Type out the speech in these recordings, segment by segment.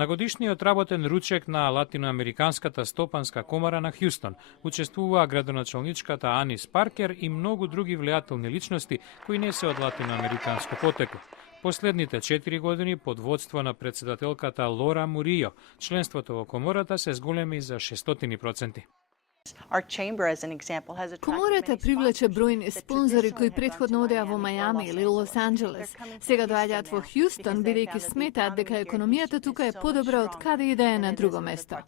На годишниот работен ручек на Латиноамериканската стопанска комара на Хјустон учествуваа градоначалничката Анис Паркер и многу други влијателни личности кои не се од латиноамериканско потекло. Последните 4 години под водство на председателката Лора Муријо, членството во комората се зголеми за 600%. Комората привлече бројни спонзори кои претходно одеа во Мајами или Лос Анџелес. Сега доаѓаат во Хјустон бидејќи сметаат дека економијата тука е подобра од каде и да е на друго место.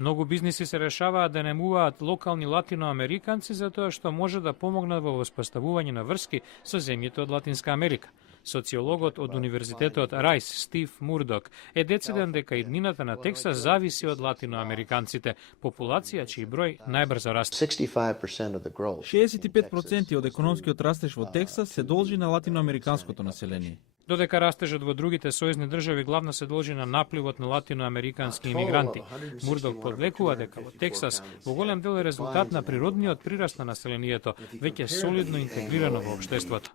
Многу бизниси се решаваат да наемуваат локални латиноамериканци затоа што може да помогнат во воспоставување на врски со земјите од Латинска Америка. Социологот од Универзитетот Рајс Стив Мурдок е дециден дека иднината на Тексас зависи од латиноамериканците, популација чиј број најбрзо расте. 65% од економскиот растеж во Тексас се должи на латиноамериканското население. Додека растежот во другите сојузни држави главно се должи на напливот на латиноамерикански имигранти. Мурдок подлекува дека во Тексас во голем дел е резултат на природниот прираст на населението, веќе солидно интегрирано во општеството.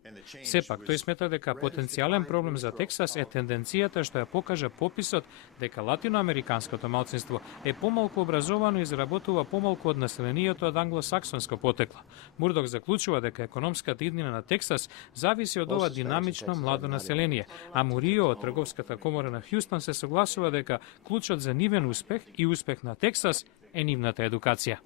Сепак, тој смета дека потенцијален проблем за Тексас е тенденцијата што ја покажа пописот дека латиноамериканското малцинство е помалку образовано и заработува помалку од населението од англосаксонско потекло. Мурдок заклучува дека економската иднина на Тексас зависи од ова динамично младо население. А Муријо од Трговската комора на Хјустон се согласува дека клучот за нивен успех и успех на Тексас е нивната едукација.